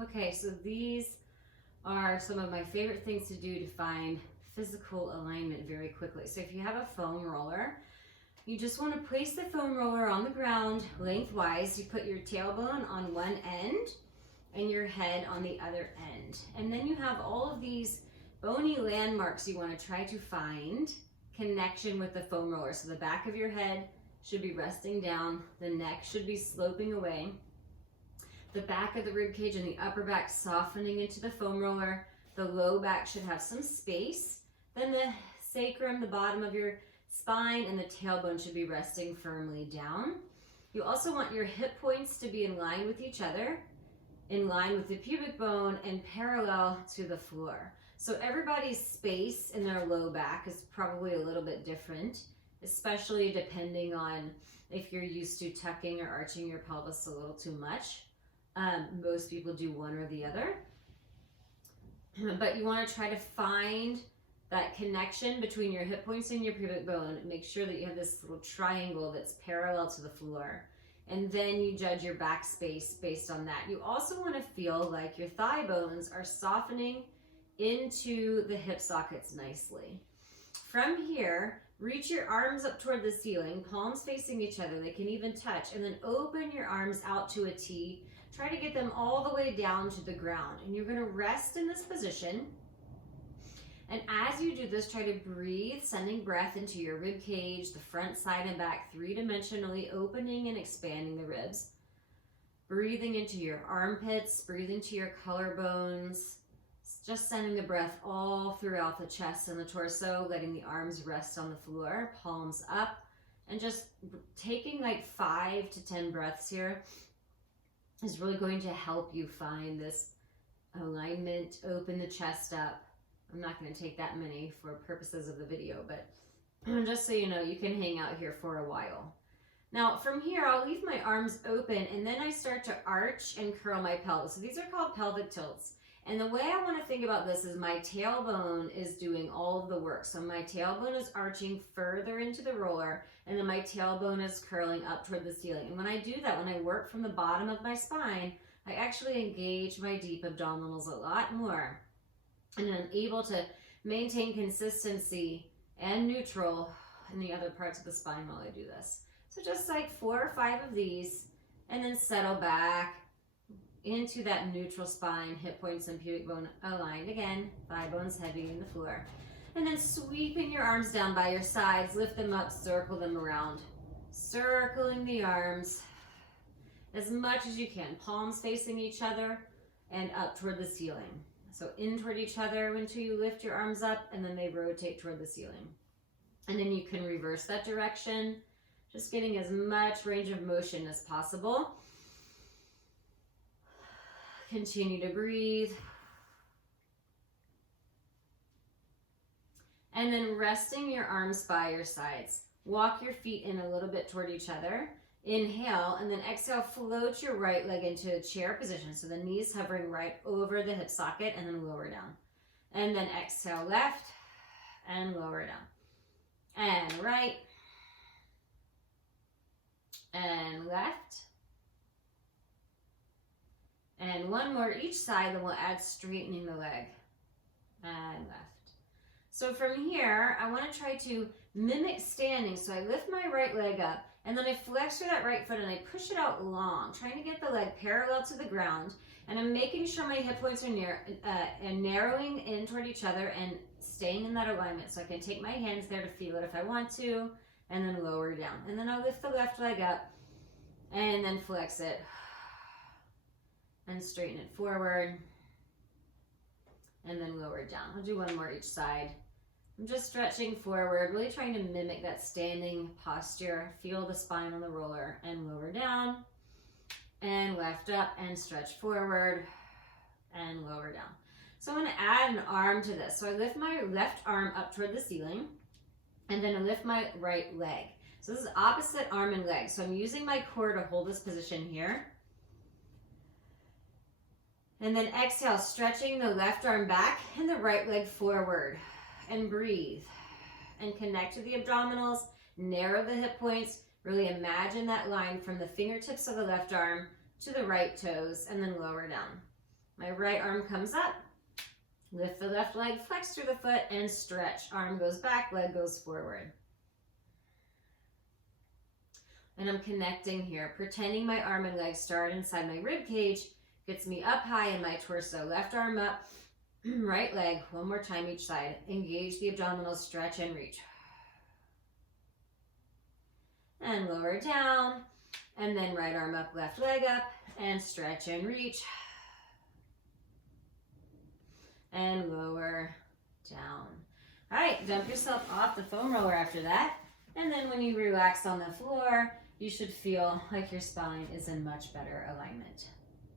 Okay, so these are some of my favorite things to do to find physical alignment very quickly. So if you have a foam roller, you just want to place the foam roller on the ground lengthwise. You put your tailbone on one end and your head on the other end. And then you have all of these bony landmarks you want to try to find connection with the foam roller. So the back of your head should be resting down, the neck should be sloping away, the back of the rib cage and the upper back softening into the foam roller, the low back should have some space, then the sacrum, the bottom of your spine, and the tailbone should be resting firmly down. You also want your hip points to be in line with each other, in line with the pubic bone and parallel to the floor. So everybody's space in their low back is probably a little bit different, especially depending on if you're used to tucking or arching your pelvis a little too much. Most people do one or the other. But you want to try to find that connection between your hip points and your pubic bone. Make sure that you have this little triangle that's parallel to the floor. And then you judge your back space based on that. You also want to feel like your thigh bones are softening into the hip sockets nicely. From here, reach your arms up toward the ceiling, palms facing each other. They can even touch. And then open your arms out to a T. Try to get them all the way down to the ground. And you're going to rest in this position. And as you do this, try to breathe, sending breath into your rib cage, the front, side, and back, three-dimensionally opening and expanding the ribs. Breathing into your armpits, breathing to your collarbones, just sending the breath all throughout the chest and the torso, letting the arms rest on the floor, palms up, and just taking like 5 to 10 breaths here is really going to help you find this alignment, open the chest up. I'm not going to take that many for purposes of the video, but just so you know, you can hang out here for a while. Now from here, I'll leave my arms open and then I start to arch and curl my pelvis. So these are called pelvic tilts. And the way I want to think about this is my tailbone is doing all of the work. So my tailbone is arching further into the roller and then my tailbone is curling up toward the ceiling. And when I do that, when I work from the bottom of my spine, I actually engage my deep abdominals a lot more. And I'm able to maintain consistency and neutral in the other parts of the spine while I do this. So just like 4 or 5 of these, and then settle back into that neutral spine, hip points and pubic bone aligned again, thigh bones heavy in the floor. And then sweeping your arms down by your sides, lift them up, circle them around. Circling the arms as much as you can, palms facing each other and up toward the ceiling. So in toward each other until you lift your arms up and then they rotate toward the ceiling. And then you can reverse that direction, just getting as much range of motion as possible. Continue to breathe. And then resting your arms by your sides. Walk your feet in a little bit toward each other. Inhale, and then exhale, float your right leg into a chair position. So the knees hovering right over the hip socket and then lower down. And then exhale, left and lower down. And right and left. And one more each side, then we'll add straightening the leg. And left. So from here, I want to try to mimic standing. So I lift my right leg up. And then I flex through that right foot and I push it out long, trying to get the leg parallel to the ground. And I'm making sure my hip points are near and narrowing in toward each other and staying in that alignment. So I can take my hands there to feel it if I want to, and then lower down. And then I'll lift the left leg up and then flex it and straighten it forward and then lower down. I'll do one more each side. I'm just stretching forward, really trying to mimic that standing posture. Feel the spine on the roller and lower down and left up and stretch forward and lower down. So I'm going to add an arm to this. So I lift my left arm up toward the ceiling and then I lift my right leg. So this is opposite arm and leg. So I'm using my core to hold this position here. And then exhale, stretching the left arm back and the right leg forward. And breathe and connect to the abdominals, narrow the hip points, really imagine that line from the fingertips of the left arm to the right toes and then lower down. My right arm comes up. Lift the left leg, flex through the foot, and stretch. Arm goes back, leg goes forward. And I'm connecting here, pretending my arm and leg start inside my rib cage, gets me up high in my torso. Left arm up, right leg, one more time each side. Engage the abdominals, stretch and reach. And lower down, and then right arm up, left leg up, and stretch and reach. And lower down. All right, dump yourself off the foam roller after that. And then when you relax on the floor, you should feel like your spine is in much better alignment.